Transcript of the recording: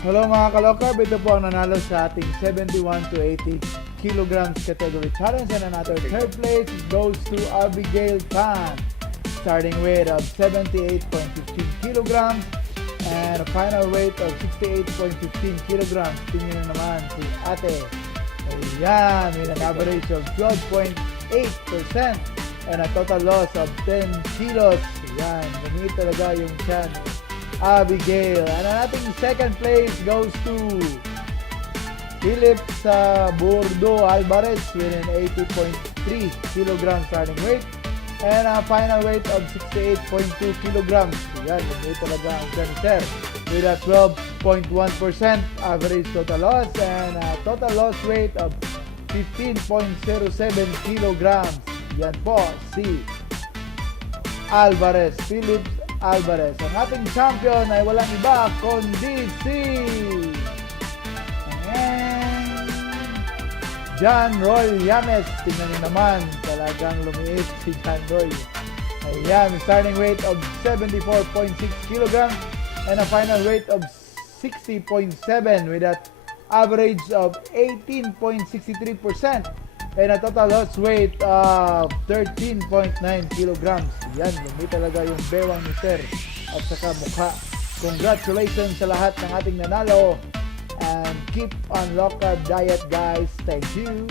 Hello mga ka-low-carb, ito po ang nanalo sa ating 71 to 80 kilograms category challenge, and another third place goes to Abigail Tan, starting weight of 78.15 kilograms and a final weight of 68.15 kilograms. Tingnan naman si ate. Ayan, with an average of 12.8% and a total loss of 10 kilos. Ayan, lumit talaga yung tiyan. Abigail. And ang ating second place goes to Philip sa Bordo Alvarez with an 80.3 kilograms starting weight and a final weight of 68.2 kilograms. Yan, hindi talaga ang cancer with a 12.1% average total loss and a total loss weight of 15.07 kilograms. Yan po si Alvarez, Philip Alvarez. Ang ating champion ay walang iba kundi si John Roy Yames. Tingnan niyo naman, talagang lumiit si John Roy. Ayan, starting weight of 74.6 kilograms and a final weight of 60.7 with that average of 18.63% and a total loss weight of 13.9 kilograms. Yan, hindi talaga yung bewang ni Sir at saka mukha. Congratulations sa lahat ng ating nanalo and keep on low carb diet guys. Thank you.